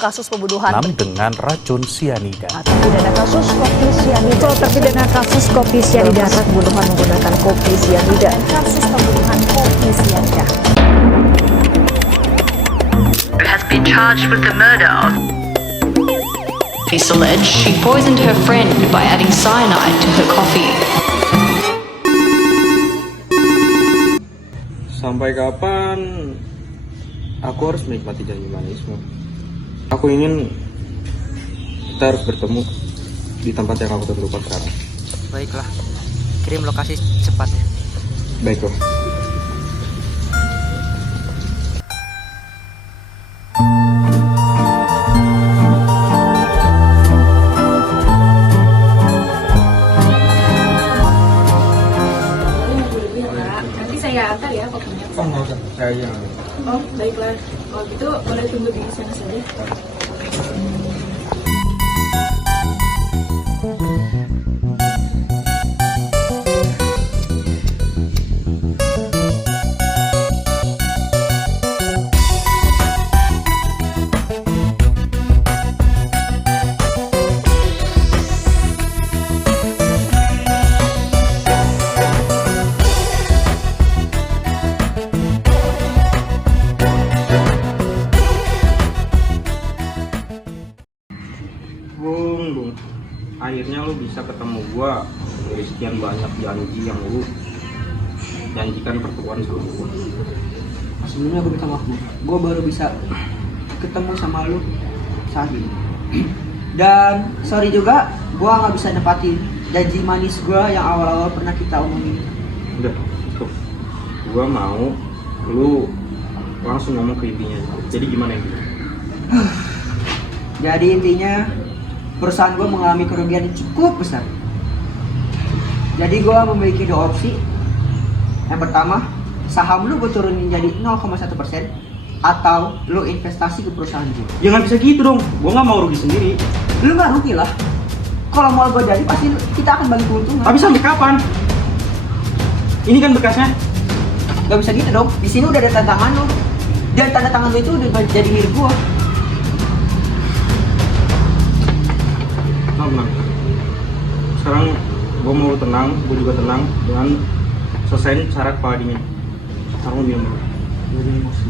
kasus pembunuhan 6 dengan racun sianida. terpidana kasus kopi sianida. Terpidana kasus kopi sianida. Pembunuhan menggunakan kopi sianida. Kasus pembunuhan kopi sianida. Has been charged with the murder of. Police allege she poisoned her friend by adding cyanide to her coffee. Sampai kapan aku harus menikmati janji manismu? Aku ingin kita harus bertemu di tempat yang aku tentukan sekarang. Baiklah, kirim lokasi cepat. Baiklah. Nanti saya antar ya kopinya. Oh, nggak usah. Saya yang Oh, baiklah. Kalau gitu boleh tunggu di sana saja. Bung, akhirnya lu bisa ketemu gua dari sekian banyak janji yang lu janjikan pertemuan sama gua. Sebelumnya gue minta maaf, gue baru bisa ketemu sama lu saat ini. Dan sorry juga, gue nggak bisa nepatin janji manis gue yang awal-awal pernah kita omongin. Udah, cukup. Gua mau lu langsung ngomong ke intinya. Jadi gimana ini? Jadi intinya perusahaan gue mengalami kerugian yang cukup besar. Jadi gue memiliki dua opsi. Yang pertama, saham lu gue turunin jadi 0,1% atau lu investasi ke perusahaan gue. Jangan bisa gitu dong. Gua nggak mau rugi sendiri. Lu nggak rugi lah. Kalau mau gue jadi pasti kita akan bagi keuntungan. Tapi sampai kapan? Ini kan bekasnya. Gak bisa gitu dong. Di sini udah ada tanda tangan lu. Dan tanda tangan lu itu udah jadi milik gue. Tenang. Sekarang gue mau lu tenang, gue juga tenang dengan selesaiin syarat kepala dingin. Sekarang lu minum dulu. Jadi emosi.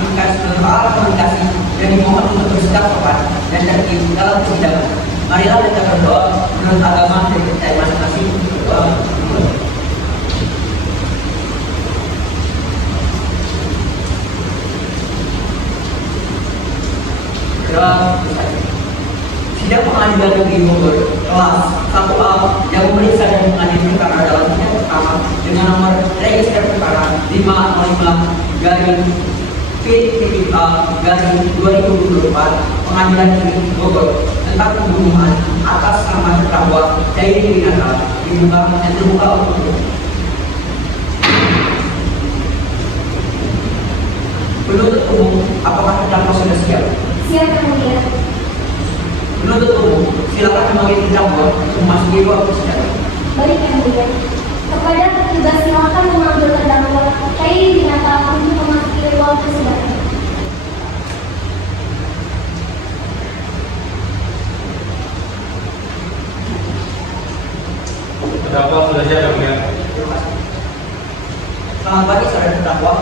mengaminkan seluruh alat komunikasi dan dimohon untuk bersikap sopan dan tertib dalam persidangan. Marilah kita berdoa menurut agama dan percaya masing-masing. Berdoa. Sidang Pengadilan Negeri Bogor kelas 1A yang memeriksa dan mengadili perkara dalam sidang pertama dengan nomor register perkara 505-P-A-2024 Pengadilan Negeri Bogor tentang pembunuhan atas nama terdakwa Cairi Winata dibuka dan terbuka untuk umum. Penuntut umum, apakah terdakwa sudah siap? Siap kemudian. Penuntut umum, silakan memanggil terdakwa untuk memasuki ruang persidangan. Baik kemudian. Kepada petugas silakan memanggil terdakwa Cairi Winata untuk memasuki ruang persidangan. Terdakwa sudah siap ya mulia. Selamat pagi saudara terdakwa.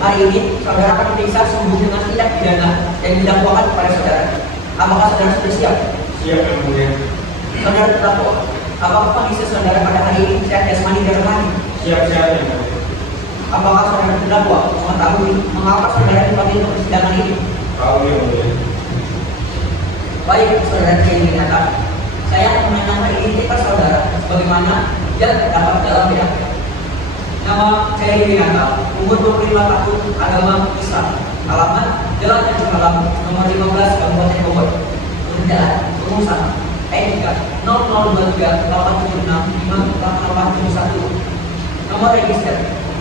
Hari ini saudara akan diperiksa sehubungan dengan tindak pidana yang didakwakan kepada saudara. Apakah saudara sudah siap? Siap ya mulia. Saudara terdakwa, apakah kondisi saudara pada hari ini sehat jasmani dan rohani? Siap-siap ya mulia. Apakah saudara terdakwa mengetahui mengapa saudara dipanggil untuk persidangan ini? Tahu ya mulia. Baik, saudara Cairi Winata, saya akan menanyakan identitas saudara sebagaimana yang terdapat dalam BAP. Nama Cairi Winata, umur 25 tahun, agama Islam, alamat Jalan Haji Malam, nomor 15, Kabupaten Bogor, pekerjaan, pengusaha, NIK 002387658871, nomor register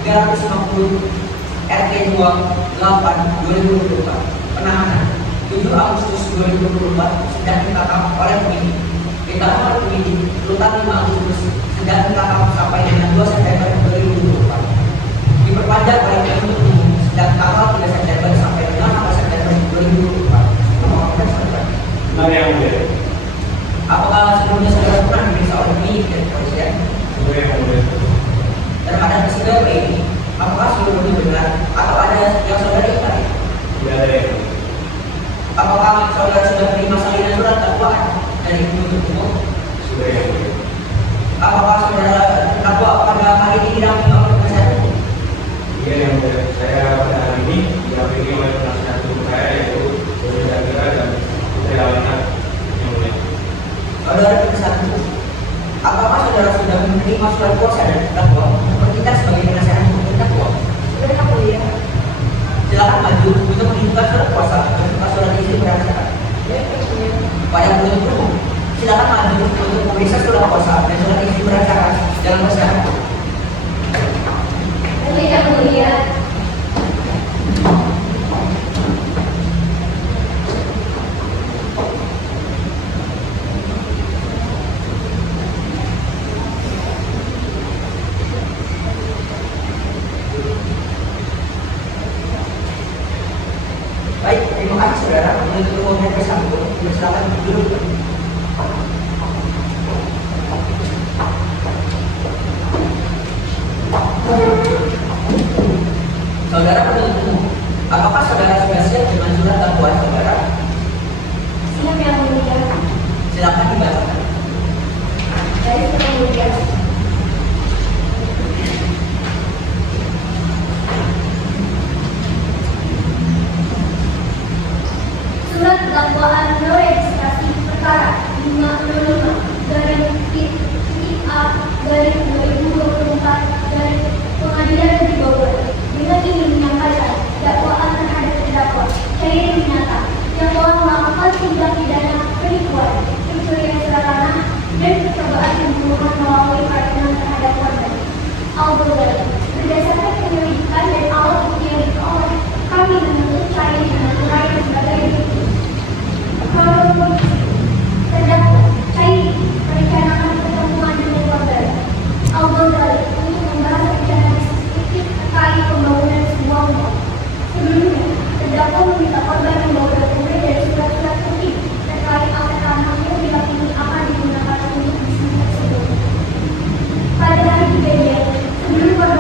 350 RT 2 8 2024, penahanan 7 Agustus 2024 sedang ditangkap oleh penyidik. Ditahan oleh penyidik rutan 5 Agustus sedang ditangkap sampai dengan 2 September 2024. Diperpanjang oleh penuntut umum sedang tanggal 3 September sampai dengan 4 September 2024. Apakah saudara? Benar ya mulia. Apakah sebelumnya saudara pernah diperiksa oleh penyidik dan kepolisian? Benar ya mulia. Terhadap peristiwa ini, apakah seluruhnya benar atau ada yang saudara ingkari? Tidak ada ya mulia. Apakah saudara sudah menerima salinan surat dakwaan dari penuntut umum? Sudah ya mulia. Apakah saudara terdakwa pada hari ini didampingi oleh penasihat hukum? Iya yang mulia. Saya pada hari ini didampingi oleh penasihat hukum saya yaitu Dodi Zakira dan Putri Alina yang mulia. Saudara penasihat hukum, apakah saudara sudah menerima surat kuasa dari terdakwa mempertimbangkan sebagai penasihat hukum terdakwa? Sudah mulia. Silakan maju untuk menunjukkan surat kuasa beserta surat izin beracara. Pada penuntut umum, silakan maju untuk memeriksa surat kuasa dan surat izin beracara dalam persidangan. Baik kemudian. Baik, terima kasih saudara. Penuntut umum yang bersangkutan, silakan duduk. Saudara penuntut umum, apakah saudara sudah siap dengan surat dakwaan saudara? Siap yang mulia. Silakan dibacakan. Baik kemudian. Surat dakwaan registrasi perkara 505-A-2024 dari Pengadilan Negeri Bogor dengan ingin menyampaikan dakwaan terhadap terdakwa Cairi Winata yang telah melakukan tindak pidana penipuan, pencurian surat tanah, dan percobaan pembunuhan melalui peradilan terhadap korban. Al-Bogor, berdasarkan penyelidikan dan alat bukti yang diperoleh, kami menuntut Cairi dengan uraian sebagai berikut. Kalau terdakwa Cairi merencanakan pertemuan dengan korban Al-Bogor untuk membahas rencana bisnis fiktif terkait pembangunan sebuah rumah. Sebelumnya, terdakwa meminta korban membawa dokumen dari surat-surat penting terkait aset tanah yang diyakini akan digunakan untuk bisnis tersebut. Pada hari kejadian, sebelum korban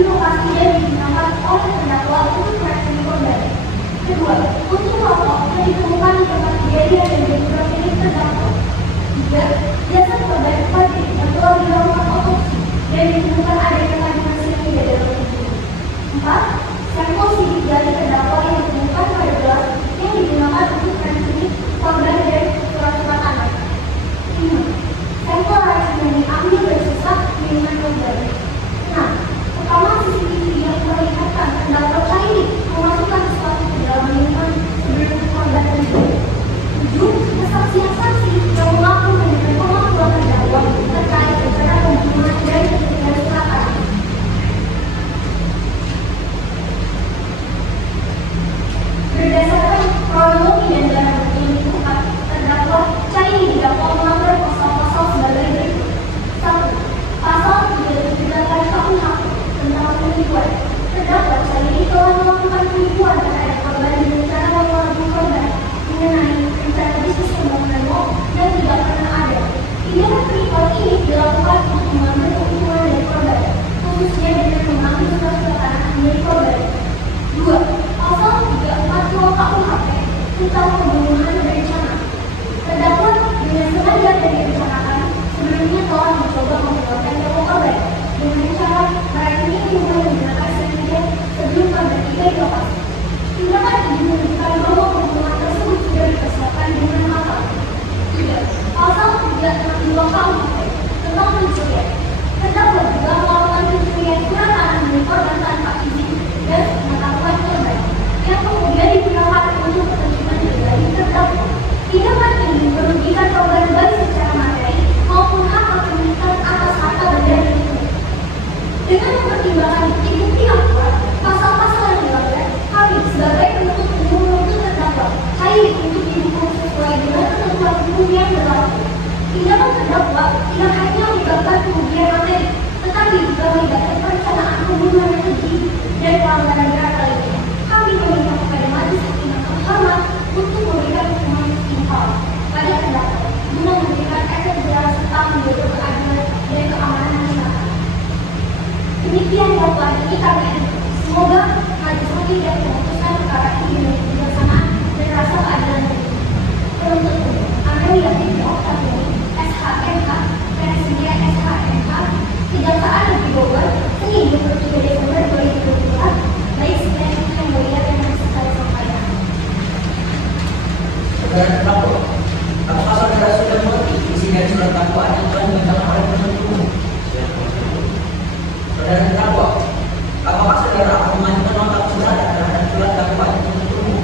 bagi lokasinya digunakan oleh terdakwa untuk rekening korban. Kedua, untuk rokok yang ditemukan di tempat kejadian dan juga milik terdakwa. Tiga, jasad korban pagi yang telah dilakukan otopsi dan ditemukan adanya kandungan cyanida dalam tubuhnya. Empat, sampel sidik jari terdakwa yang ditemukan pada gelas yang digunakan untuk rekening korban dan surat-surat anak. Lima, sampel racun yang diambil dari sesat minuman korban. Nah, rekaman CCTV yang memperlihatkan terdakwa Cairi memasukkan sesuatu ke dalam minuman sebelum korban terjadi. 7. Kesaksian saksi yang mengaku dengan pengakuan terdakwa terkait rencana pembunuhan dan ketinggalan surat anak. Berdasarkan kronologi dan barang bukti yang ditemukan, terdakwa Cairi didakwa melanggar pasal-pasal sebagai berikut. 1. Pasal 378 KUHP tentang penipuan. Terdakwa Cairi telah melakukan penipuan terhadap korban dengan cara mengelabui korban mengenai rencana bisnis pembangunan mal yang tidak pernah ada. Tindakan penipuan ini dilakukan untuk mengambil keuntungan dari korban, khususnya dengan mengambil surat-surat tanah milik korban. 2. Pasal 340 KUHP tentang pembunuhan berencana. Terdakwa dengan sengaja dan direncanakan sebelumnya telah mencoba mengeluarkan nyawa korban dengan cara meracuni minuman menggunakan cyanida sebelum korban tiba di lokasi. Tindakan ini menunjukkan bahwa pembunuhan tersebut sudah dipersiapkan dengan matang. 3. Pasal 362 KUHP tentang pencurian. Terdakwa juga melakukan pencurian surat tanah milik korban tanpa izin dan pengetahuan korban yang kemudian digunakan untuk kepentingan pribadi terdakwa. Tindakan ini merugikan korban baik secara materi maupun hak kepemilikan atas harta benda itu. Dengan mempertimbangkan bukti-bukti yang kuat, pasal-pasal yang dilanggar, kami sebagai penuntut umum menuntut terdakwa Cairi untuk dihukum sesuai dengan ketentuan hukum yang berlaku. Tindakan terdakwa tidak hanya menyebabkan kerugian materi, tetapi juga melibatkan perencanaan pembunuhan yang keji dan pelanggaran berat lainnya. Kami meminta kepada majelis hakim yang terhormat untuk memberikan hukuman setimpal pada terdakwa guna memberikan efek jerah serta menjaga keadilan dan keamanan masyarakat. Demikian dakwaan ini kami ajukan. Semoga majelis hakim dapat memutuskan perkara ini dengan kebijaksanaan dan rasa keadilan yang tinggi. Penuntut umum Amelia Binti Oktavini, SHMH, Presidia SHMH, Kejaksaan Negeri Bogor, Senin 23 Desember 2024. Baik, sekian yang mulia dan yang saya sampaikan. Saudara terdakwa, apakah saudara sudah mengerti isi dari surat dakwaan yang telah dibacakan oleh penuntut umum? Saudara terdakwa, apakah saudara akan mengajukan nota keberatan terhadap surat dakwaan penuntut umum?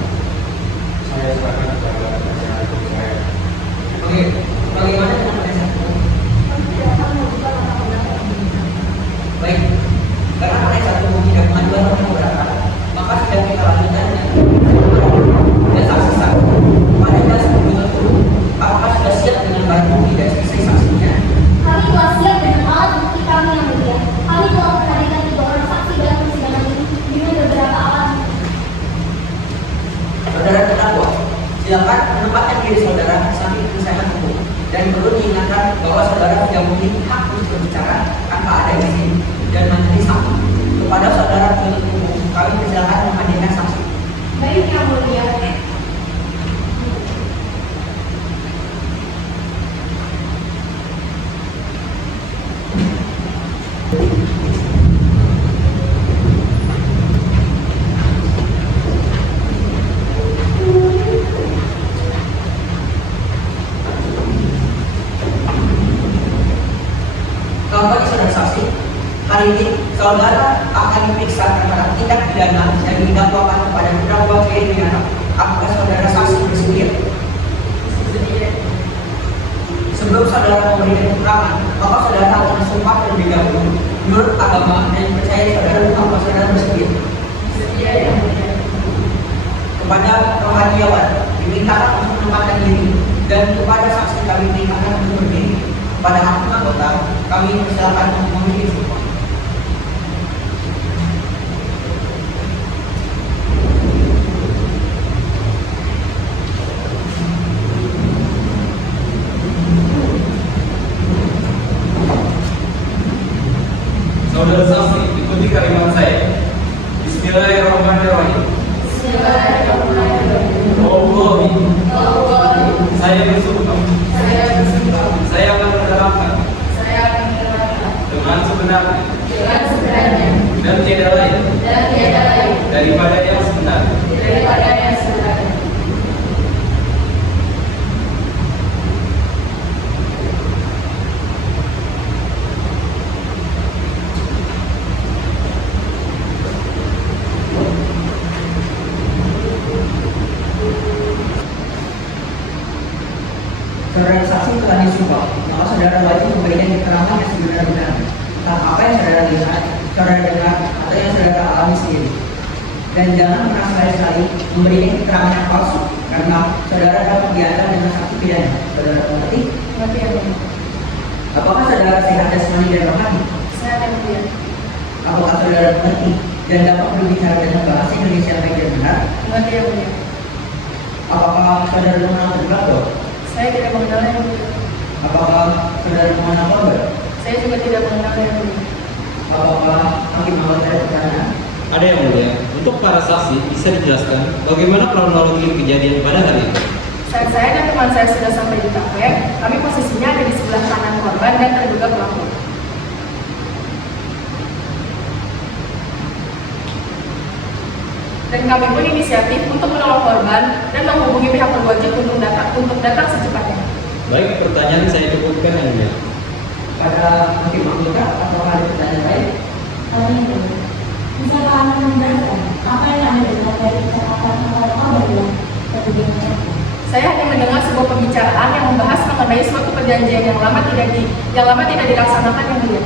Saya serahkan kepada penasihat hukum saya. Oke, bagaimana dengan penasihat hukum? Baik, karena penasihat hukum tidak mengajukan nota keberatan, maka sidang kita lanjutkannya. Dan saksi-saksi pada dasar penuntut umum, apakah sudah siap dengan barang bukti dan saksi-saksinya? Kami telah siap dengan alat bukti kami yang mulia. Kami telah menghadirkan 3 orang saksi dalam persidangan ini dengan beberapa alat bukti. Saudara terdakwa, silakan menempatkan diri saudara sambil penyelesaian hukum. Dan perlu diingatkan bahwa saudara tidak memiliki hak untuk berbicara tanpa ada izin dan majelis hakim. Kepada saudara penuntut umum, kami persilakan menghadirkan saksi. Baik yang mulia. Bagi saudara saksi, hari ini saudara akan diperiksa terhadap tindak pidana yang didakwakan kepada terdakwa Cairi Widiana. Apakah saudara saksi bersedia? Sebelum saudara memberikan keterangan, maka saudara akan bersumpah terlebih dahulu menurut agama dan percaya saudara. Apakah saudara bersedia? Sedia yang mulia. Kepada rohaniawan dimintakan untuk menempatkan diri, dan kepada saksi kami dimintakan untuk berdiri. Pada hakim anggota, kami persilakan untuk memilih sumpah. Saudara saksi ikuti ikuti kalimat saya. Bismillahirrahmanirrahim. Saya bersumpah. Saya akan menerangkan. Dengan sebenarnya. Dan tiada lain. Daripada yang sebenar. Saudara saksi telah disumpah, maka saudara wajib memberikan keterangan yang sebenar-benarnya tentang apa yang saudara lihat, saudara dengar, atau yang saudara alami sendiri. Dan jangan pernah sekali-sekali memberikan keterangan yang palsu, karena saudara dapat diancam dengan sanksi pidana. Saudara mengerti? Mengerti ya mulia. Apakah saudara sehat jasmani dan rohani? Saya akan mulia. Apakah saudara mengerti dan dapat berbicara dengan bahasa Indonesia yang baik dan benar? Mengerti ya mulia. Apakah saudara mengenal terdakwa? Saya tidak mengenalnya yang mulia. Apakah saudara mengenal korban? Saya juga tidak mengenalnya yang mulia. Apakah hakim mengenal pertanyaan? Ada yang mulia, untuk para saksi bisa dijelaskan bagaimana kronologi kejadian pada hari itu? Saat saya dan teman saya sudah sampai di kafe, kami posisinya ada di sebelah kanan korban dan terduga pelaku. Dan kami pun inisiatif untuk menolong korban dan menghubungi pihak berwajib untuk datang secepatnya. Baik, pertanyaan saya cukupkan yang mulia. Pada hakim anggota atau ada pertanyaan lain? Bisa Anda menjelaskan apa yang Anda dengar dari percakapan antara korban dan terduga pelaku? Saya hanya mendengar sebuah pembicaraan yang membahas mengenai suatu perjanjian yang lama tidak dilaksanakan yang mulia.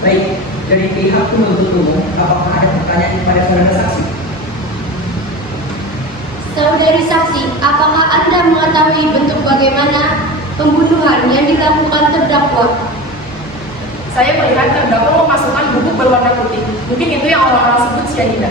Baik, dari pihak penuntut umum, apakah ada pertanyaan kepada saudara saksi? Saudari saksi, apakah Anda mengetahui bentuk bagaimana pembunuhan yang dilakukan terdakwa? Saya melihat terdakwa memasukkan bubuk berwarna putih. Mungkin itu yang orang-orang sebut cyanida.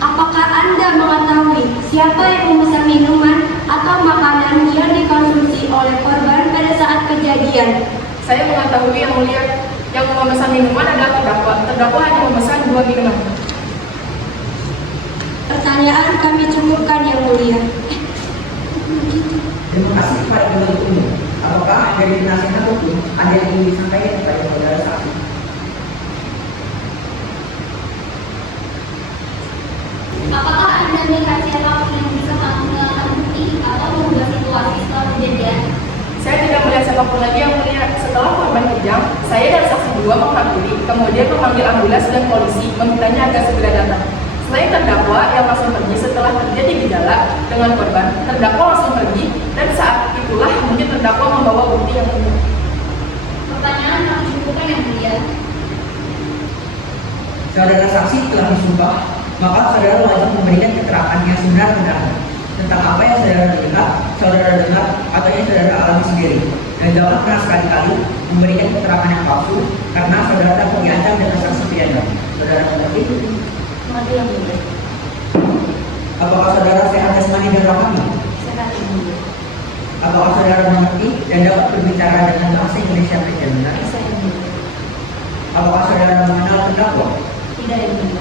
Apakah Anda mengetahui siapa yang memesan minuman atau makanan yang dikonsumsi oleh korban pada saat kejadian? Saya mengetahui yang mulia, yang memesan minuman adalah terdakwa. Terdakwa hanya memesan 2 minuman. Pertanyaan kami cukupkan yang mulia. Terima kasih kepada penuntut umum. Apakah dari penasihat hukum ada yang ingin disampaikan kepada saudara saksi? Apakah Anda melihat siapapun yang bisa mengalahkan bukti atau mengubah situasi setelah kejadian? Saya tidak melihat siapapun lagi yang mulia. Setelah korban kejang, saya dan saksi 2 menghampiri, kemudian memanggil ambulans dan polisi, memintanya agar segera datang. Selain terdakwa yang langsung pergi setelah terjadi gejala dengan korban, terdakwa langsung pergi dan saat itulah mungkin terdakwa membawa bukti yang penuh. Pertanyaan kami cukupkan yang mulia. Saudara saksi telah disumpah, maka saudara wajib memberikan keterangan yang sebenar-benarnya tentang apa yang saudara lihat, saudara dengar, atau yang saudara alami sendiri. Dan jangan pernah sekali-kali memberikan keterangan yang palsu, karena saudara dapat diancam dengan sanksi pidana. Saudara mengerti? Mengerti yang mulia. Apakah saudara sehat jasmani dan rohani? Sehat yang mulia. Apakah saudara mengerti dan dapat berbicara dengan bahasa Indonesia baik dan benar? Bisa yang mulia. Apakah saudara mengenal terdakwa? Tidak yang mulia.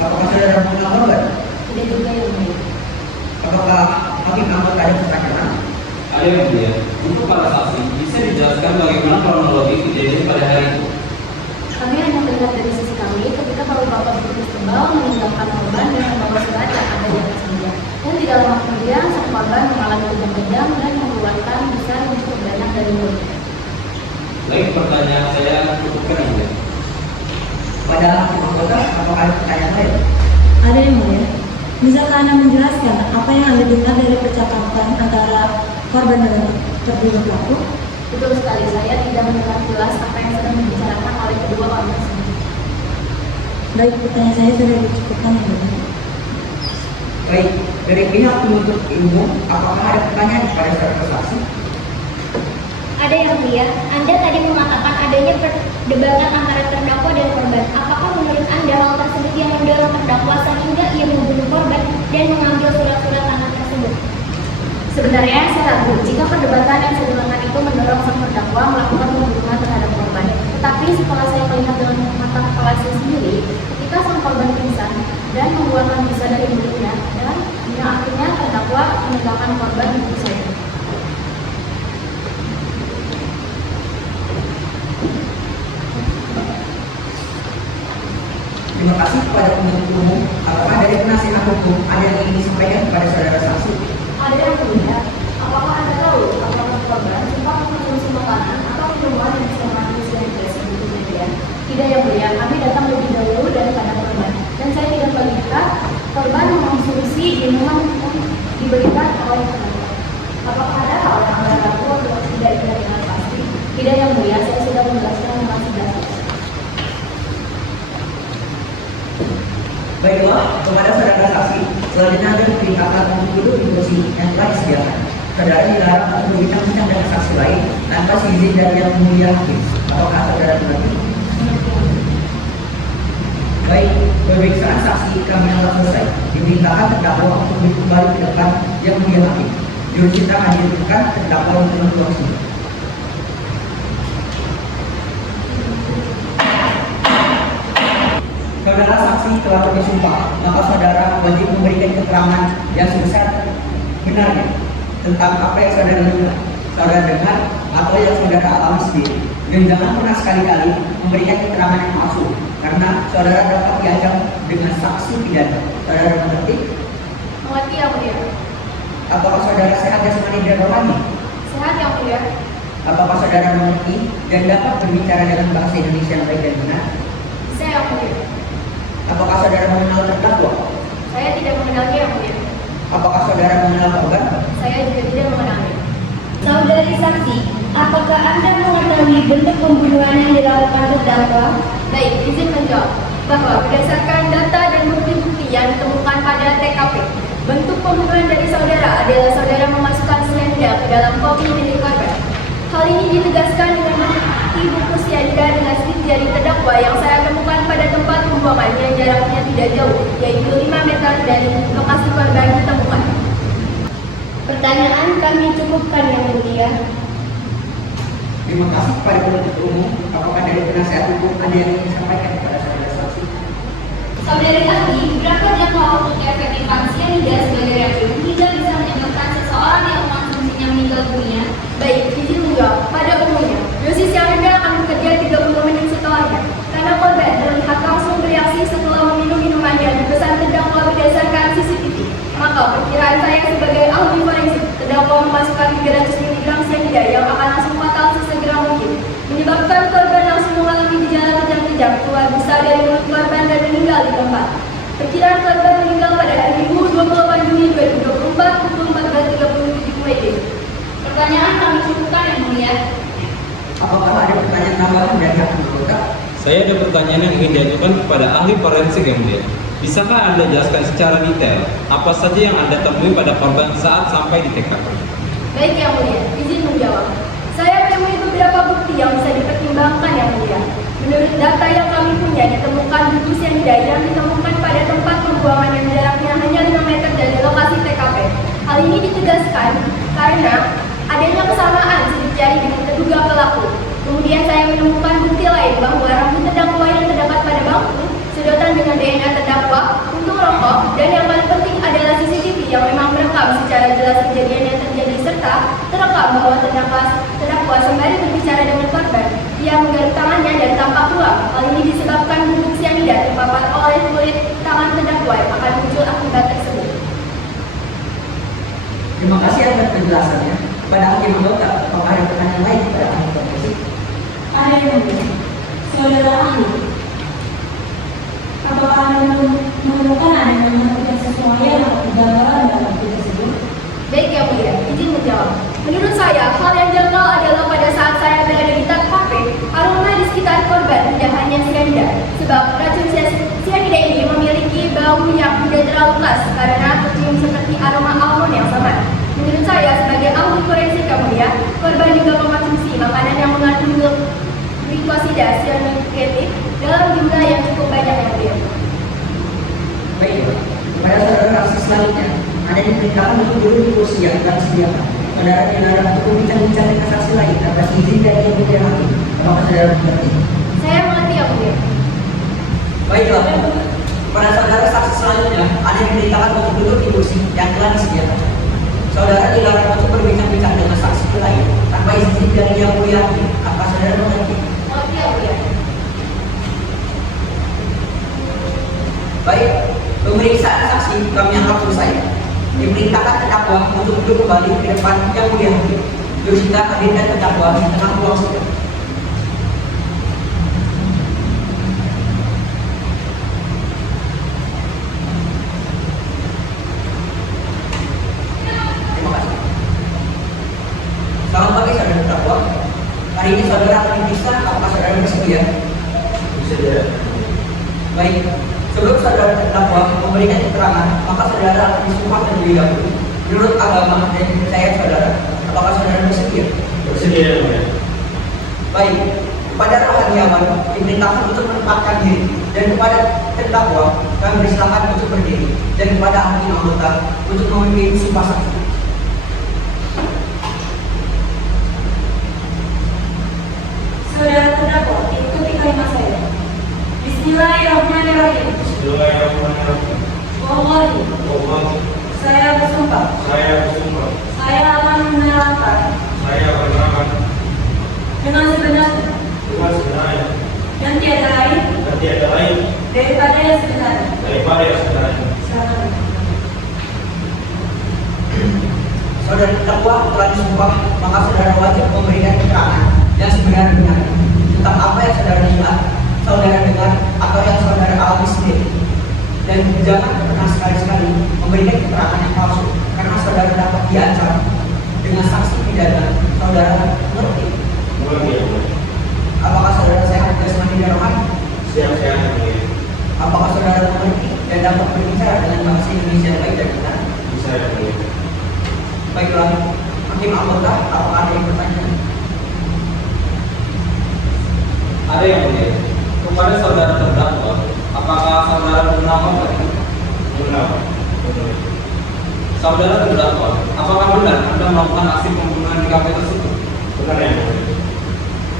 Apakah saudara mengenal korban? Tidak juga yang mulia. Apakah hakim anggota ada pertanyaan? Ada yang mulia, untuk para saksi bisa dijelaskan bagaimana kronologi kejadian pada hari itu? Kami hanya melihat dari sisi kami ketika bapak-bapak bertugas tebal meninggalkan korban dengan membawa surat yang ada di atas meja. Dan tidak lama kemudian sang korban mengalami kejang-kejang dan mengeluarkan besar yang cukup banyak dari mulutnya. Baik, pertanyaan saya cukupkan yang mulia. Pada hakim anggota, apakah ada pertanyaan lain? Ada yang mulia. Bisakah Anda menjelaskan apa yang Anda dengar dari percakapan antara korban dan terduga pelaku? Betul sekali, saya tidak mendengar jelas apa yang sedang dibicarakan oleh kedua orang tersebut. Baik, pertanyaan saya sudah dicukupkan yang mulia. Baik, dari pihak penuntut umum, apakah ada pertanyaan kepada saudara saksi? Ada yang mulia, Anda tadi mengatakan adanya perdebatan antara terdakwa dan korban. Apakah menurut Anda hal tersebut yang mendorong terdakwa sehingga ia membunuh korban dan mengambil surat-surat tanah tersebut? Sebenarnya saya ragu jika perdebatan yang saya dengarkan merupakan korban bunuh saya. Terima kasih kepada penuntut umum. Apakah dari penasihat hukum ada yang ingin disampaikan kepada saudara saksi? Ada yang mulia, apakah Anda tahu apakah korban sempat mengkonsumsi makanan atau minuman yang mengandung cyanida sebelum kejadian? Tidak yang mulia, kami datang lebih dahulu daripada korban, dan saya tidak melihat korban mengkonsumsi minuman yang diberikan oleh temannya. Apakah ada hal yang Anda ragu atau tidak dengan pasti? Tidak yang mulia, saya sudah menjelaskan dengan jelas. Baiklah, kepada saudara saksi, selanjutnya ada diperintahkan untuk duduk di kursi yang telah disediakan. Saudara dilarang untuk berbincang-bincang dengan saksi lain tanpa izin dari yang mulia hakim. Apakah saudara mengerti? Baik, pemeriksaan saksi kami telah selesai. Diperintahkan terdakwa untuk kembali ke depan yang mulia hakim. Jurus kita akan dilakukan terdakwa untuk menentukan. Saudara saksi telah bersumpah, maka saudara wajib memberikan keterangan yang sebesar benarnya tentang apa yang saudara dengar atau yang saudara alami sendiri. Dan jangan pernah sekali-kali memberikan keterangan yang palsu, karena saudara dapat diancam dengan saksi pidana. Saudara mengerti? Mengerti yang mulia. Apakah saudara sehat jasmani dan rohani? Sehat yang mulia. Apakah saudara mengerti dan dapat berbicara dengan bahasa Indonesia yang baik dan benar? Saya yang mulia. Apakah saudara mengenal terdakwa? Saya tidak mengenalnya yang mulia. Apakah saudara mengenal korban? Saya juga tidak mengenalnya. Saudari saksi, apakah Anda mengetahui bentuk pembunuhan yang dilakukan terdakwa? Baik, izin menjawab bahwa berdasarkan data dan bukti-bukti yang ditemukan pada TKP, bentuk pembunuhan dari saudara adalah saudara memasukkan cyanida ke dalam kopi milik korban. Hal ini ditegaskan dengan bukti buku cyanida dengan slip jari terdakwa yang saya temukan pada tempat pembuangan yang jaraknya tidak jauh, yaitu 5 meter dari lokasi korban ditemukan. Pertanyaan kami cukupkan yang mulia. Terima kasih kepada penuntut umum. Apakah dari penasihat hukum ada yang ingin disampaikan kepada saudara saksi? Saudari ahli, berapa jangka waktu keefektifan cyanida sebagai racun hingga bisa menyebabkan seseorang yang mengkonsumsinya meninggal dunia? Baik, izin menjawab. Pada umumnya, dosis cyanida akan bekerja 30 menit setelahnya. Karena korban terlihat langsung bereaksi setelah meminum minuman yang dipesan terdakwa berdasarkan CCTV. Maka perkiraan saya sebagai ahli forensik, terdakwa memasukkan 300 mg cyanida yang akan langsung fatal sesegera mungkin, menyebabkan korban langsung mengalami gejala kejang-kejang, keluar busa dari mulut korban dan meninggal di tempat. Perkiraan korban meninggal pada hari Minggu 28 Juni 2024 pukul 14.37 WIB. Pertanyaan kami cukupkan yang mulia. Apakah ada pertanyaan tambahan dari hakim anggota? Saya ada pertanyaan yang ingin diajukan kepada ahli forensik yang mulia. Bisakah Anda jelaskan secara detail apa saja yang Anda temui pada korban saat sampai di TKP? Baik yang mulia, izin menjawab. Saya menemui beberapa bukti yang bisa dipertimbangkan yang mulia. Menurut data yang kami punya, ditemukan buku cyanida yang ditemukan pada tempat pembuangan yang jaraknya hanya 5 meter dari lokasi TKP. Hal ini ditegaskan karena adanya kesamaan sidik jari dengan terduga pelaku. Kemudian saya menemukan bukti lain bahwa rambut terdakwa yang terdapat pada bangku, sedotan dengan DNA terdakwa, puntung rokok, dan yang paling penting adalah CCTV yang memang merekam secara jelas kejadian yang terjadi serta terekam bahwa terdakwa sembari berbicara dengan korban. Ia menggaruk tangannya dan tampak ruam. Hal ini disebabkan bubuk cyanida terpapar oleh kulit tangan terdakwa yang akan muncul akibat tersebut. Terima kasih atas penjelasannya. Pada hakim anggota, apakah ada pertanyaan lain kepada ahli forensik? Ada yang mulia. Saudara ahli, apakah Anda menemukan adanya yang sesuai atau kegagalan dalam bukti tersebut? Baik yang mulia, izin menjawab. Menurut saya, hal yang janggal adalah pada saat saya berada di TKP, aroma di sekitar korban tidak hanya cyanida, sebab racun cyanida ini memiliki bau yang tidak terlalu khas karena tercium seperti aroma almond yang sama. Menurut saya, sebagai ahli forensik yang mulia, korban juga mengkonsumsi makanan yang mengandung glikosida cyanuric dalam jumlah yang cukup banyak yang mulia. Baik, kepada saudara saksi selanjutnya, Anda diperintahkan untuk duduk di kursi yang telah disediakan. Saudara dilarang untuk berbincang-bincang dengan saksi lain atas izin dari yang mulia hakim. Apakah saudara mengerti? Saya mengerti yang mulia. Baiklah, kepada saudara saksi selanjutnya, Anda diperintahkan untuk duduk di kursi yang telah disediakan. Saudara dilarang untuk berbincang-bincang dengan saksi lain tanpa izin dari yang mulia. Apa saudara mengerti? Mengerti ya mulia. Baik, pemeriksaan saksi kami anggap selesai. Diperintahkan terdakwa untuk duduk kembali ke depan yang mulia. Yosita hadir dan terdakwa di tengah ruang sidang. Terima kasih. Selamat pagi saudara terdakwa. Hari ini saudara akan diperiksa, apakah saudara bersedia? Bersedia. Baik, sebelum saudara terdakwa memberikan keterangan, maka saudara akan disumpah terlebih dahulu menurut agama dan kepercayaan saudara. Apakah saudara bersedia? Bersedia ya mulia. Baik, kepada rohaniawan diperintahkan untuk menempatkan diri, dan kepada terdakwa kami persilakan untuk berdiri, dan kepada hakim anggota untuk memimpin sumpah saksi. Saudara terdakwa, ikuti kalimat saya. Bismillahirrahmanirrahim. Bismillahirrahmanirrahim. Wallahi, Wallahi, saya bersumpah, saya bersumpah, saya akan menerangkan saya menerangkan dengan sebenarnya dengan sebenarnya dan tiada lain dan tiada lain daripada yang sebenarnya. daripada yang sebenarnya. Silakan. Saudara terdakwa telah disumpah, maka saudara wajib memberikan keterangan yang sebenar-benar tentang apa yang saudara lihat, saudara dengar, atau yang saudara alami sendiri. Dan jangan pernah sekali-sekali memberikan keterangan yang palsu, karena saudara dapat diancam dengan sanksi pidana. Saudara mengerti? Mengerti ya mulia. Apakah saudara sehat jasmani dan rohani? Siap-siap ya mulia. Apakah saudara mengerti dan dapat berbicara dengan bahasa Indonesia yang baik dan benar? Bisa ya mulia. Baiklah, hakim anggota, apakah ada yang bertanya? Ada yang mulia. Kepada saudara terdakwa, apakah saudara bernama tadi? Benar. Saudara terdakwa, apakah benar Anda melakukan aksi pembunuhan di kafe tersebut? Benar ya mulia.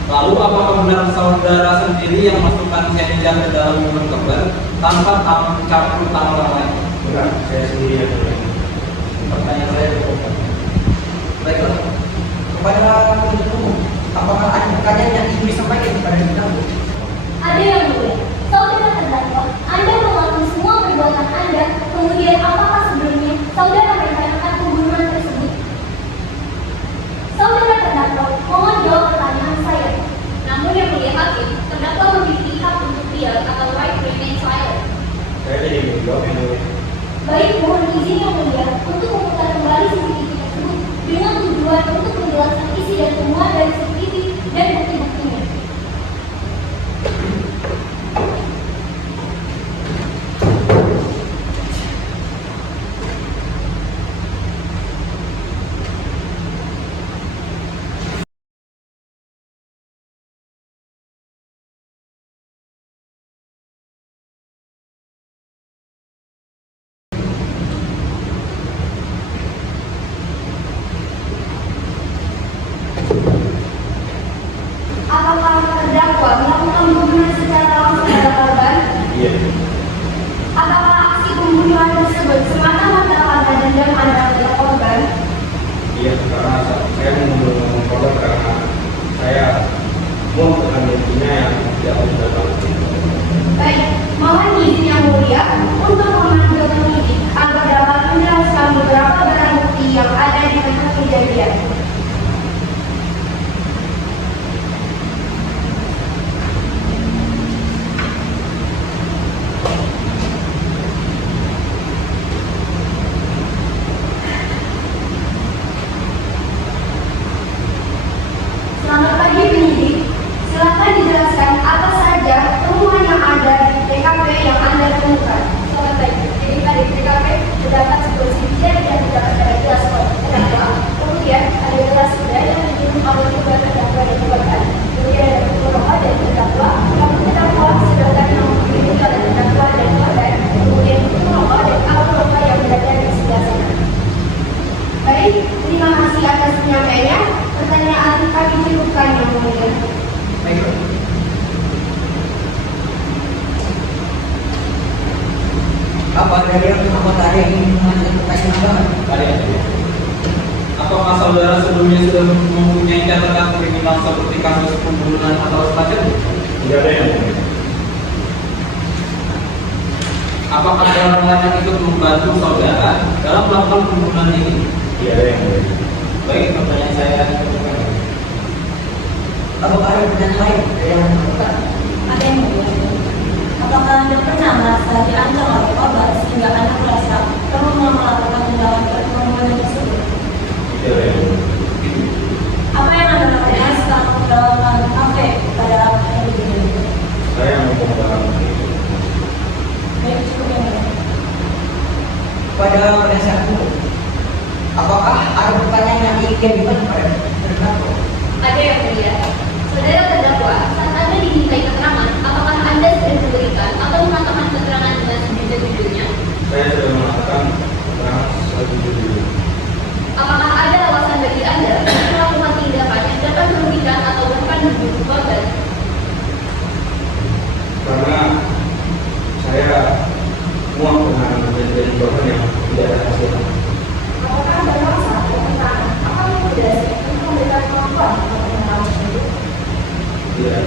Lalu apakah benar saudara sendiri yang masukkan cyanida ke dalam minuman kembar tanpa mencampur tangan orang lain? Benar, saya sendiri ya mulia. Pertanyaan saya cukup. Baiklah, kepada penuntut umum, apakah ada pertanyaan yang ingin disampaikan kepada terdakwa? Ada yang mulia. Saudara terdakwa, Anda mengakui semua perbuatan Anda, kemudian apakah sebelumnya saudara merencanakan pembunuhan tersebut? Saudara terdakwa, mohon jawab pertanyaan saya. Namun yang mulia hakim, terdakwa memiliki hak untuk diam atau right to remain silent. Saya tidak ingin menjawab yang mulia. Baik, mohon izin yang mulia untuk memutar kembali CCTV tersebut dengan tujuan untuk menjelaskan isi dan temuan dari CCTV dan bukti-buktinya. Apakah terdakwa melakukan pembunuhan secara langsung pada korban? Iya. Apakah aksi pembunuhan tersebut semata-mata karena dendam Anda pada korban? Iya, karena saya membunuh korban karena saya mau mengambil yang tidak sudah tahu. Baik, mohon izin yang mulia untuk memanggil penyidik agar dapat menjelaskan beberapa barang bukti yang ada di tempat kejadian. Selamat pagi penyidik. Silakan dijelaskan apa saja temuan yang ada di TKP yang Anda temukan. Selamat pagi. Jadi pada TKP terdapat sebuah CCTV yang terdapat pada gelas terdakwa. Kemudian ada gelas soda yang diminum oleh kedua terdakwa dan korban. Kemudian ada buku rokok dari terdakwa. Kamu terdakwa sedangkan yang diminum oleh terdakwa dan korban. Kemudian buku rokok dan kartu rokok yang berada di sebelah sana. Baik, terima kasih atas penyampaiannya. Pertanyaan kami cukupkan yang mulia. Baiklah. Apa dari yang anggota ada yang ingin mengajukan pertanyaan tambahan? Ada yang mulia. Apakah saudara sebelumnya sudah mempunyai catatan kriminal seperti kasus pembunuhan atau semacamnya? Tidak ada yang mulia. Apakah ada orang lain yang ikut membantu saudara dalam melakukan pembunuhan ini? Tidak ada yang mulia. Baik, pertanyaan saya. Apakah ada pertanyaan lain dari yang bersangkutan? Ada yang mulia. Apakah Anda pernah merasa diancam oleh korban sehingga Anda merasa perlu melakukan tindakan pembunuhan tersebut? Tidak ada yang mulia. Apa yang Anda lakukan setelah mendapatkan kafe pada hari ini? Saya memperkenalkan diri. Baik, cukup yang mulia. Pada penasihat hukum, apakah ada pertanyaan yang ingin dibuat pada terdakwa? Ada yang mulia. Saudara terdakwa, saat Anda dimintai keterangan, apakah Anda sudah memberikan atau mengatakan keterangan dengan sejujur-jujurnya? Saya sudah mengatakan keterangan sejujur-jujurnya. Apakah ada alasan bagi Anda untuk melakukan tindakan yang dapat merugikan atau bahkan membunuh korban? Karena saya muak dengan kejadian korban yang tidak ada hasilnya. Apakah Anda merasa permintaan akan mengkodasi untuk memberikan kemampuan untuk mengenal tersebut? Tidak.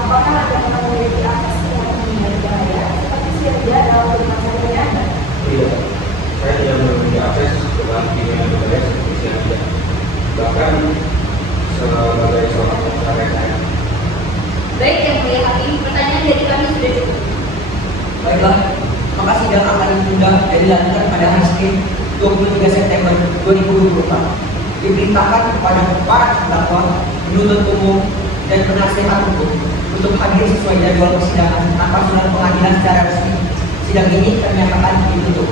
Apakah Anda akan memiliki akses ke pembunuhan bahaya seperti siaga dalam rumah sakit Anda? Tidak. Saya tidak memiliki akses ke bahan kimia berbahaya seperti cyanida. Bahkan sebagai seorang pengacara saya. Baik yang mulia hakim, pertanyaan dari kami sudah cukup. Baiklah, maka sidang akan ditunda dan dilanjutkan pada hari Senin 23 September 2024. Diberitakan kepada para terdakwa, penuntut umum, dan penasihat hukum untuk hadir sesuai jadwal persidangan tanpa surat pengadilan secara resmi. Sidang ini ternyatakan ditutup.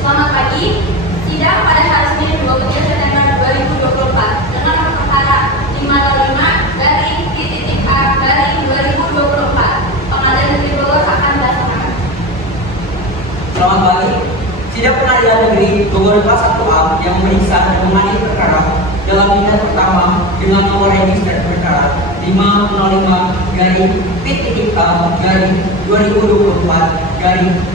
Selamat pagi. Sidang pada hari Senin 23 September 2024 dengan perkara 555-A-2024. Pengadilan Negeri Bogor akan dilaksanakan. Selamat pagi. Sidang Pengadilan Negeri Bogor Kelas 1A yang memeriksa dan mengadili perkara dalam bidang pertama dengan nomor register perkara 505-P.A-2024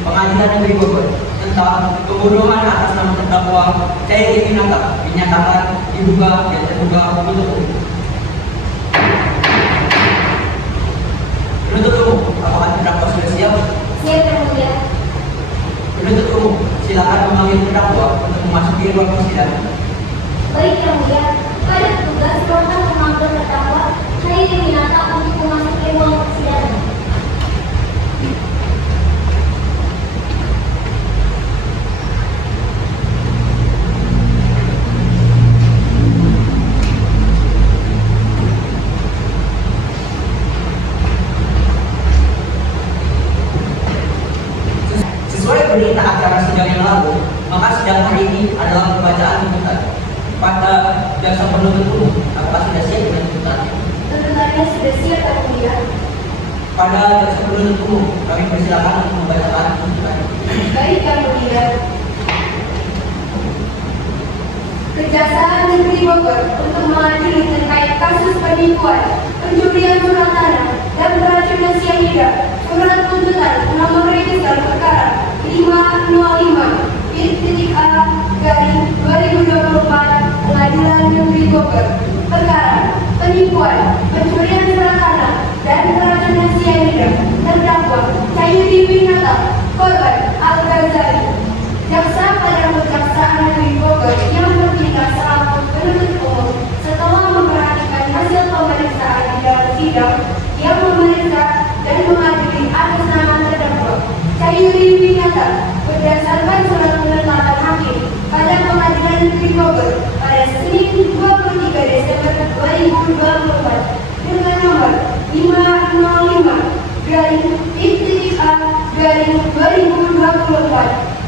Pengadilan Negeri Bogor tentang pembunuhan atas nama terdakwa Cairi Winata dinyatakan diduga dan terduga penuntut umum. Penuntut umum, apakah terdakwa sudah siap? Siap yang mulia. Penuntut umum, silakan memanggil terdakwa untuk memasuki ruang persidangan. Baik yang mulia. Pada petugas silakan memanggil terdakwa Cairi Winata untuk memasuki ruang persidangan. Sesuai berita acara sidang yang lalu, maka sidang hari ini adalah pembacaan tuntutan pada jaksa penuntut umum. Apakah sudah siap dengan tuntutannya? Tentu saja sudah siap yang mulia. Pada jaksa penuntut umum, kami persilakan untuk membacakan tuntutan. Baik yang mulia. Kejaksaan Negeri Bogor untuk mengadili terkait kasus penipuan, pencurian surat tanah, dan keracunan cyanida. Surat tuntutan nomor register perkara 505-A-2024 Pengadilan Negeri Bogor. Perkara penipuan, pencurian surat tanah, dan keracunan cyanida. Terdakwa Cairi Winata, korban Al-Ghazali. Jaksa pada Kejaksaan Negeri Bogor yang bertindak selaku penuntut umum setelah memperhatikan hasil pemeriksaan di dalam sidang yang memeriksa dan mengadili atas nama terdakwa Cairi Winata berdasarkan surat penetapan hakim pada Pengadilan Negeri Bogor pada Senin 23 Desember 2024 dengan nomor 505-A-2024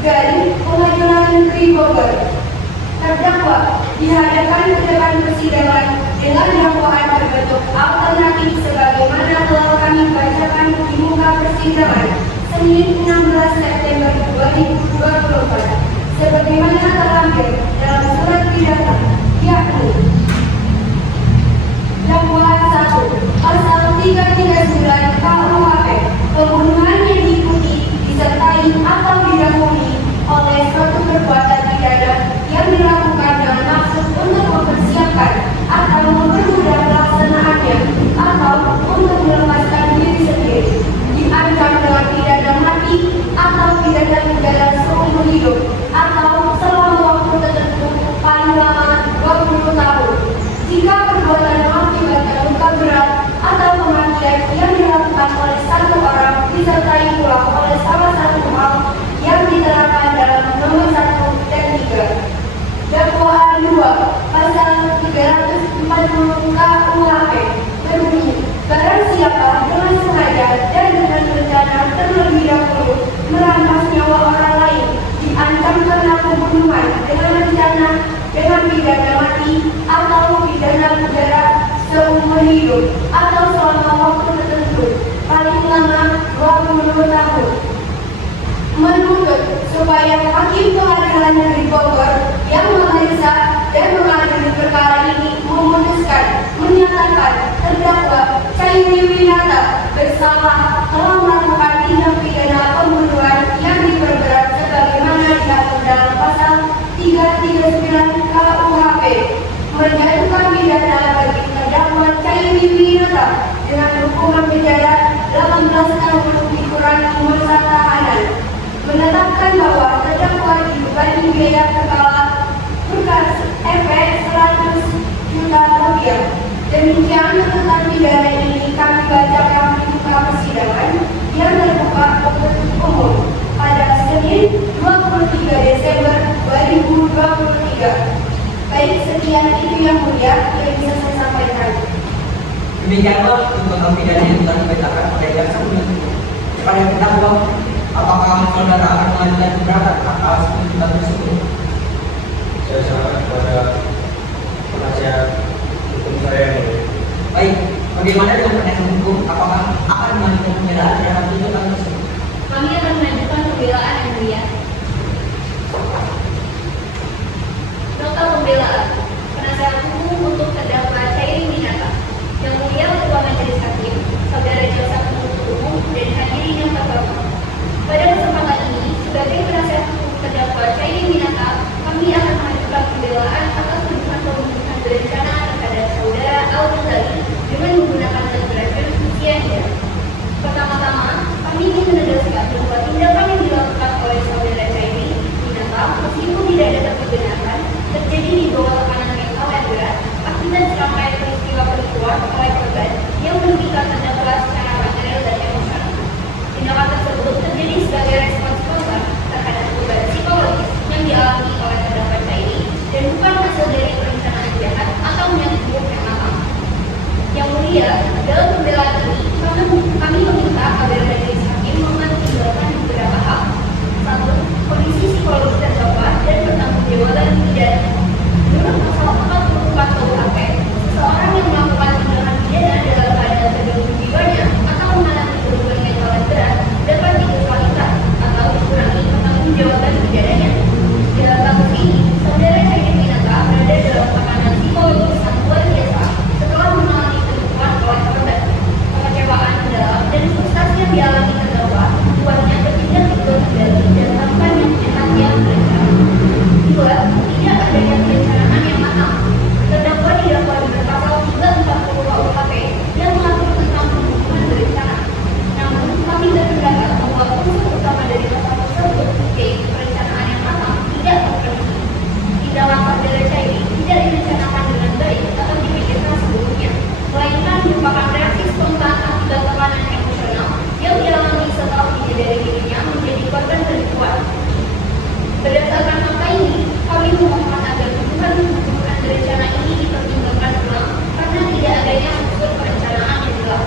Pengadilan Negeri Bogor. Terdakwa dihadapkan ke depan persidangan dengan dakwaan berbentuk alternatif sebagaimana telah kami bacakan di muka persidangan Senin 16 September 2024 sebagaimana terlampir dalam surat pidana, yakni dakwaan 1 pasal 339 KUHP pembunuhan yang diikuti disertai disertai atau didahului oleh suatu perbuatan pidana yang dilakukan dengan maksud untuk mempersiapkan atau mempermudah pelaksanaannya atau untuk melepaskan diri sendiri, diancam dengan pidana mati atau pidana penjara seumur hidup atau selama waktu tertentu paling lama 20 tahun. Jika perbuatan mengakibatkan luka berat atau kematian yang dilakukan oleh satu orang disertai pula oleh salah satu hal yang diterangkan dalam nomor 1 dan 3. Dakwaan 2 pasal 340 KUHP berbunyi, barang siapa dengan sengaja dan dengan rencana terlebih dahulu merampas nyawa orang lain diancam karena pembunuhan dengan rencana dengan pidana mati atau pidana penjara seumur hidup atau selama waktu tertentu paling lama 20 tahun. Menuntut supaya Hakim Pengadilan Negeri Bogor yang memeriksa dan mengadili perkara ini memutuskan menyatakan terdakwa Chairi Winata bersalah telah melakukan tindak pidana pembunuhan yang diperberat sebagaimana diatur dalam pasal 339 KUHP, menjatuhkan pidana bagi terdakwa Chairi Winata dengan hukuman penjara 18 tahun dikurangi masa tahanan, menetapkan bahwa terdakwa dibebani biaya berkas efek 100 juta rupiah. Demikian tuntutan pidana ini kami bacakan di muka persidangan yang terbuka untuk umum pada Senin 23 Desember 2023. Baik, sekian itu yang mulia yang bisa saya sampaikan. Demikianlah tuntutan pidana yang telah dibacakan oleh jaksa penuntut umum kepada terdakwa. Apakah saudara akan mengajukan keberatan atas tuntutan tersebut? Saya serahkan kepada penasihat hukum saya yang mulia. Baik, bagaimana dengan penasihat hukum? Apakah akan mengajukan pembelaan terhadap tuntutan tersebut? Kami akan mengajukan pembelaan yang mulia. Nota pembelaan penasihat hukum untuk terdakwa Chairi Winata. Yang mulia Ketua Majelis Hakim, saudara jaksa penuntut umum dan hadirin yang terhormat. Pada kesempatan ini, sebagai penasihat hukum terdakwa Chairi Winata, kami akan mengajukan pembelaan atas tuduhan pembunuhan berencana terhadap saudara Al-Ghazali dengan menggunakan zat beracun cyanida. Pertama-tama, kami ingin menegaskan bahwa tindakan yang dilakukan oleh saudara Chairi Winata, meskipun tidak dapat dibenarkan, terjadi di bawah tekanan mental yang berat akibat serangkaian peristiwa penipuan oleh korban yang merugikan terdakwa secara material dan emosional. Tindakan tersebut terjadi sebagai respons korban terhadap beban psikologis yang dialami oleh terdakwa Chairi dan bukan hasil dari perencanaan jahat atau niat buruk yang matang. Yang mulia, dalam pembelaan ini kami meminta agar majelis hakim mempertimbangkan beberapa hal. 1. Kondisi psikologis terdakwa dan pertanggungjawaban pidana. Menurut pasal 44 KUHP, seseorang yang melakukan tindakan pidana dalam keadaan terganggu jiwanya atau mengalami kerugian mental yang berat dapat dikualitas atau dikurangi pertanggungjawaban pidananya. Dalam kasus ini, saudara Chairi Winata berada dalam tekanan psikologis yang luar biasa setelah mengalami penipuan oleh korban. Kekecewaan mendalam dan frustasi yang dialami terdakwa membuatnya bertindak tegas kembali dan melakukan yang jahat yang berencana. 2. Tidak adanya perencanaan yang matang. Terdakwa didakwa dengan pasal 340 KUHP yang mengatur tentang pembunuhan berencana. Namun, kami berpendapat bahwa unsur utama dari pasal tersebut, yaitu perencanaan yang matang, tidak terpenuhi. Tindakan saudara Chairi tidak direncanakan dengan baik atau dipikirkan sebelumnya, melainkan merupakan reaksi spontan akibat tekanan emosional yang dialami setelah menyadari dirinya menjadi korban penipuan. Berdasarkan fakta ini, kami memohon agar tuduhan pembunuhan berencana ini dipertimbangkan ulang karena tidak adanya unsur perencanaan yang jelas.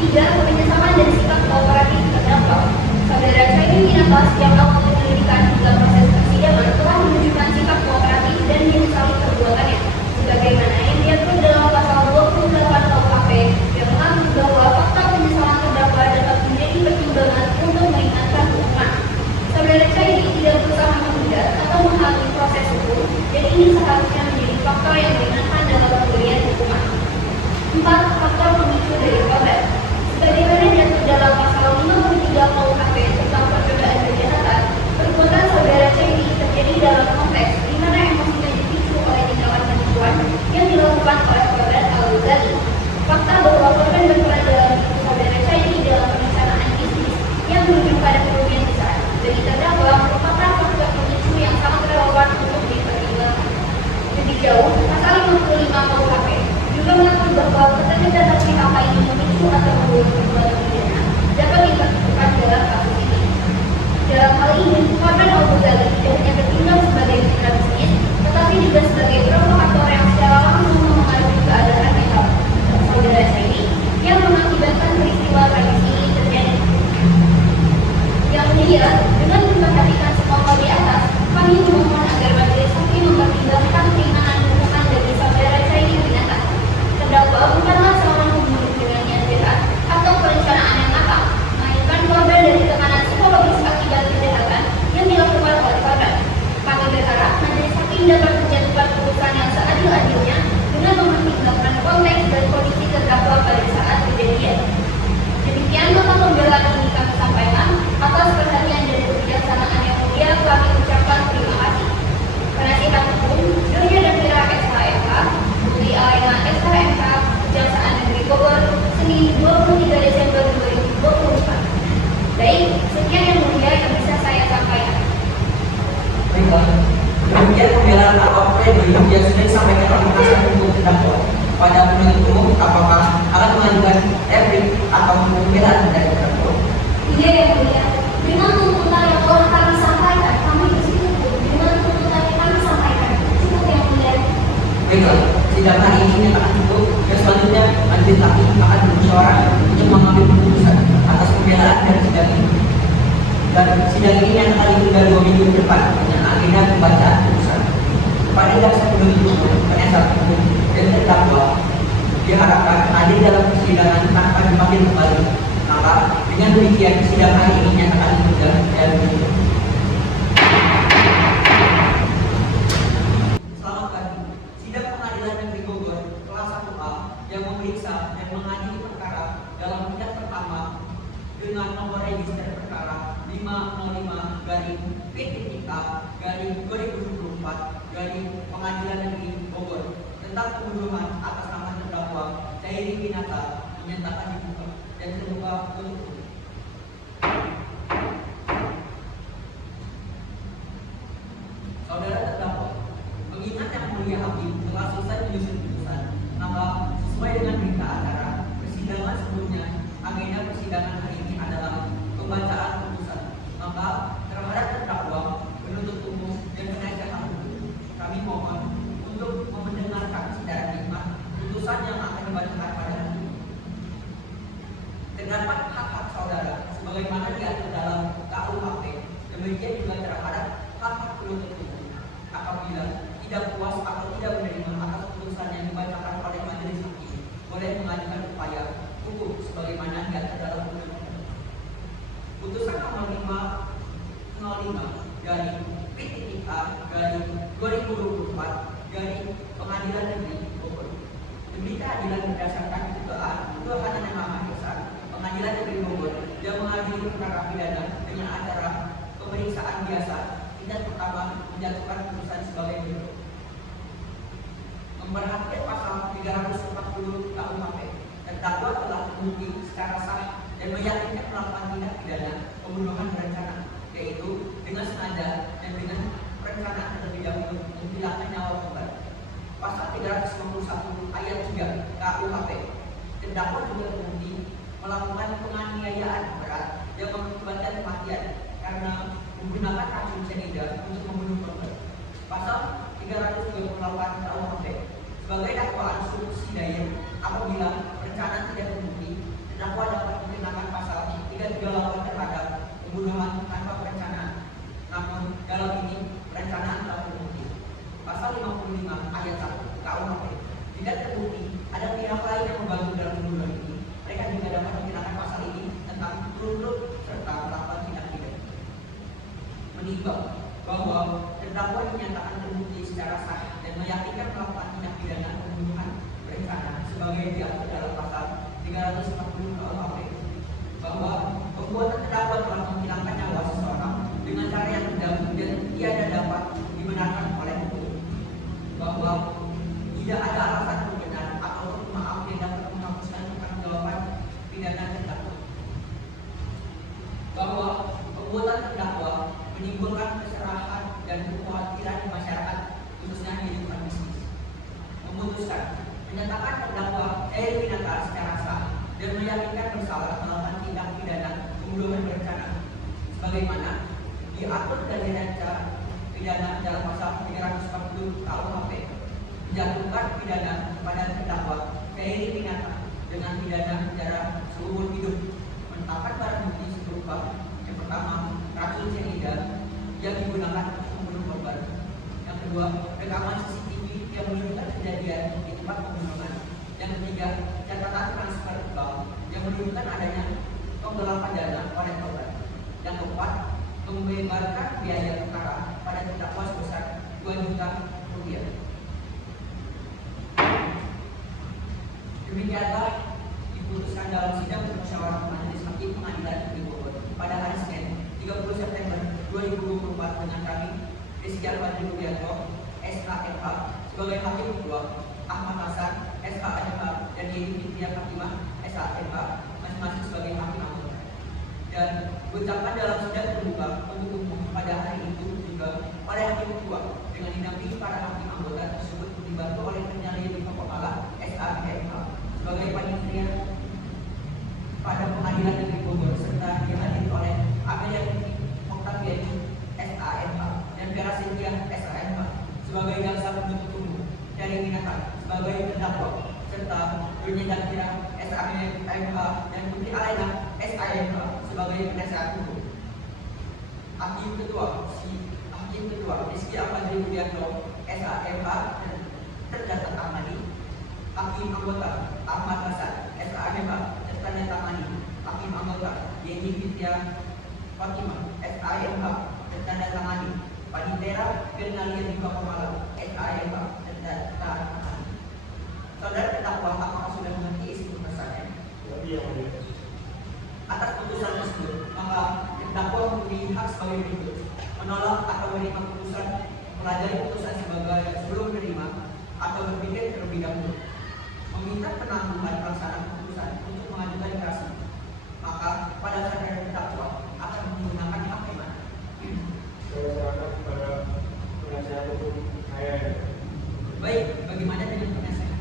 3. Penyesalan dan sikap kooperatif terdakwa. Saudara Chairi Winata sejak awal penyelidikan hingga proses persidangan telah menunjukkan sikap kooperatif dan menyesali perbuatannya, sebagaimana yang diatur dalam pasal 28 KUHP yang mengatur bahwa fakta penyesalan terdakwa dapat menjadi pertimbangan untuk meringankan hukuman. Saudara Chairi tidak berusaha menunda atau menghalangi proses hukum, dan ini seharusnya menjadi faktor yang meringankan dalam pemberian hukuman. 4. Faktor pemicu dari korban. Sebagaimana diatur dalam pasal 53 KUHP tentang percobaan Tuntutan saudara Cedi terjadi dalam konteks di mana emosinya dipicu oleh tindakan penipuan yang dilakukan oleh korban Al-Ghazali. Fakta bahwa korban berperan dalam saudara Cedi dalam perencanaan bisnis yang berujung pada kerugian besar bagi terdakwa merupakan faktor pemicu yang sangat relevan untuk dipertimbangkan. Lebih jauh, pasal 55 KUHP juga mengatur bahwa keterlibatan PHK ini memicu atau membuat perbuatan pidana dapat dipertimbangkan dalam kasus ini. Dalam hal ini, korban Al-Ghazali tidak hanya tertinggal sebagai mitra bisnis, tetapi juga sebagai provokator yang secara langsung mempengaruhi keadaan mental saudara Cedi yang mengakibatkan peristiwa tragis ini terjadi. Yang mulia, dengan memperhatikan semua hal di atas, kami memohon agar majelis hakim mempertimbangkan keringanan hukuman bagi saudara Cedi Winata. Terdakwa bukanlah seorang pembunuh dengan niat jahat atau perencanaan yang matang, melainkan korban dari tekanan psikologis akibat kejahatan yang dilakukan oleh korban. Kami berharap majelis hakim dapat menjatuhkan putusan yang seadil-adilnya dengan mempertimbangkan konteks dan kondisi terdakwa pada saat kejadian. Demikian maka pembelaan ini kami sampaikan. Atas perhatian dan kebijaksanaan yang mulia kami ucapkan terima kasih. Penasihat hukum Donya dan Mira SHMK, Putri Alena SHMK, Kejaksaan Negeri Bogor, Senin 23 Desember 2024. Baik, sekian yang mulia yang bisa saya sampaikan. Baiklah, demikian pembelaan atau pledoi yang sudah disampaikan oleh penasihat hukum terdakwa. Pada penuntut umum, apakah akan mengajukan replik atau pembelaan dari terdakwa? Iya yang mulia, dengan tuntutan yang telah kami sampaikan, kami bersetuju dengan tuntutan yang kami sampaikan. Cukup yang mulia. Baiklah, sidang hari ini nyatakan cukup. Dan selanjutnya majelis hakim akan bermusyawarah untuk mengambil keputusan atas pembelaan dari sidang ini. Dan sidang ini yang akan ditunda 2 minggu ke depan dengan agenda pembacaan putusan. Kepada jaksa penuntut umum, penasihat hukum dan terdakwa diharapkan hadir dalam persidangan tanpa dipanggil kembali. Maka dengan demikian sidang hari ini nyatakan ditunda dan ditutup. Selamat pagi. Sidang Pengadilan Negeri Bogor kelas 1A yang memeriksa dan mengadili perkara dalam tingkat pertama dengan nomor register perkara 505-P3A-2024 Pengadilan Negeri Bogor tentang pembunuhan atas nama terdakwa Cedi Winata menyatakan dibuka dan terbuka untuk umum. Saudara terdakwa, mengingat yang mulia hakim telah selesai menyusun putusan, maka sesuai dengan berita acara persidangan sebelumnya, agenda persidangan hari ini adalah pembacaan putusan. Maka terhadap terdakwa, penuntut umum dan penasihat hukum, kami mohon untuk mendengarkan secara nikmat putusan yang akan dibacakan pada hari ini. Terdapat hak-hak saudara sebagaimana diatur dalam KUHP, demikian juga terhadap hak-hak penuntut umum. Apabila tidak puas atau tidak menerima atas putusan yang dibacakan oleh majelis hakim, boleh mengajukan upaya hukum sebagaimana diatur dalam undang-undang. Putusan nomor 505 dari P3A-2024 dari Pengadilan Negeri Bogor. Demi keadilan berdasarkan ketuhanan yang maha esa, Pengadilan Negeri Bogor yang mengadili perkara pidana dengan acara pemeriksaan biasa tingkat pertama menjatuhkan putusan sebagai berikut. Memperhatikan pasal 340 KUHP, terdakwa telah terbukti secara sah dan meyakinkan melakukan tindak pidana pembunuhan berencana, yaitu dengan sengaja dan dengan perencanaan terlebih dahulu menghilangkan nyawa korban. Pasal 351 ayat 3 KUHP, terdakwa juga terbukti melakukan penganiayaan berat yang mengakibatkan kematian karena menggunakan racun cyanida untuk membunuh korban. Pasal 328 KUHP, sebagai dakwaan subsidiar apabila perencanaan tidak terbukti, terdakwa dapat dikenakan pasal 338 terhadap pembunuhan tanpa perencanaan. Namun dalam ini perencanaan telah terbukti. Pasal 55 ayat 1 KUHP, tidak terbukti ada pihak lain yang membantu dalam pembunuhan ini, mereka juga dapat dikenakan pasal ini tentang turut serta melakukan tindak pidana. Menimbang bahwa terdakwa dinyatakan terbukti secara sah dan meyakinkan melakukan tindak pidana pembunuhan berencana sebagai diatur dalam pasal 340 KUHP, bahwa perbuatan terdakwa telah menghilangkan nyawa seseorang dengan cara yang mudah dan tiada dapat dibenarkan oleh hukum, bahwa tidak ada alasan benar atau maaf yang dapat menghapuskan pertanggungjawaban pidana terdakwa, bahwa perbuatan terdakwa menimbulkan keserahan dan kekhawatiran di masyarakat, khususnya di lingkungan bisnis. Memutuskan menyatakan terdakwa Eri Winata secara sah dan meyakinkan bersalah melakukan tindak pidana pembunuhan berencana sebagaimana diatur dan dirancang pidana dalam pasal 340 KUHP, menjatuhkan pidana kepada terdakwa Eri Winata dengan pidana penjara seumur hidup, menetapkan barang bukti berupa yang pertama racun cyanida yang digunakan untuk membunuh korban, yang kedua rekaman CCTV yang menunjukkan kejadian di tempat pembunuhan, yang ketiga catatan transfer bank yang menunjukkan adanya penggelapan dana oleh korban, yang keempat membebankan biaya perkara pada terdakwa sebesar 2 juta rupiah. Demikianlah diputuskan dalam sidang musyawarah majelis hakim pengadilan negeri Bogor pada hari Senin 30 September 2024 dengan kami Rizky Alfadri Rudianto, SKMH sebagai hakim ketua, Ahmad Hasan, SKMH, dan Yeni Fitria Fatimah, SKMH, masing-masing sebagai hakim anggota. Dan ucapan dalam sidang terbuka untuk umum pada hari itu juga oleh hakim ketua dengan dinampingi para hakim anggota tersebut dibantu oleh penyalin di Kepala SKMH sebagai panitia pada pengadilan negeri Bogor serta dihadiri oleh Amelia Oktaviani SKMH dan Vera Cynthia SKMH sebagai jaksa penuntut umum, dari Winata sebagai terdakwa serta Dunia Dakira SKMH dan Putri Alena SKMH sebagai penasehat hukum. Hakim ketua Rizky Alfadri Rudianto SKMH dan tercatat Ahmadi. Hakim anggota Ahmad Hasan SKMH tertanda tangani. Hakim anggota Yeni Fitria Fatimah SKMH tertanda tangani. Panitera Firnalia Diva Komala SKMH tertanda tangani. Saudara terdakwa apakah sudah mengerti isi putusannya? Atas putusan tersebut, maka terdakwa mempunyai hak sebagai berikut: menolak atau menerima putusan, mempelajari putusan sebagai sebelum menerima atau berpikir terlebih dahulu, meminta penangguhan pelaksanaan putusan untuk mengajukan kasasi. Maka pada saat terdakwa akan menggunakan hak yang mana? Saya serahkan kepada penasihat hukum saya. Baik, bagaimana dengan penasihat?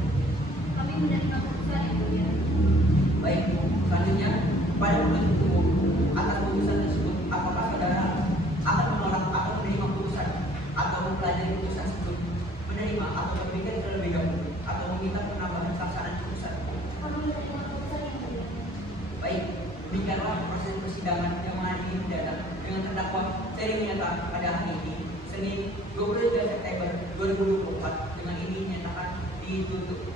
Kami menerima putusan yang mulia. Baik, selanjutnya pada penuntut umum atas putusan tersebut, apakah saudara akan menolak atau menerima putusan atau mempelajari putusan tersebut, menerima atau berpikir terlebih dahulu, atau meminta penambahan pelaksanaan putusan? Kami menerima putusan yang mulia. Baik, demikianlah proses persidangan yang mengadili pidana dengan terdakwa Eri Winata pada hari ini, Senin 23 September 2024, dengan ini dinyatakan ditutup.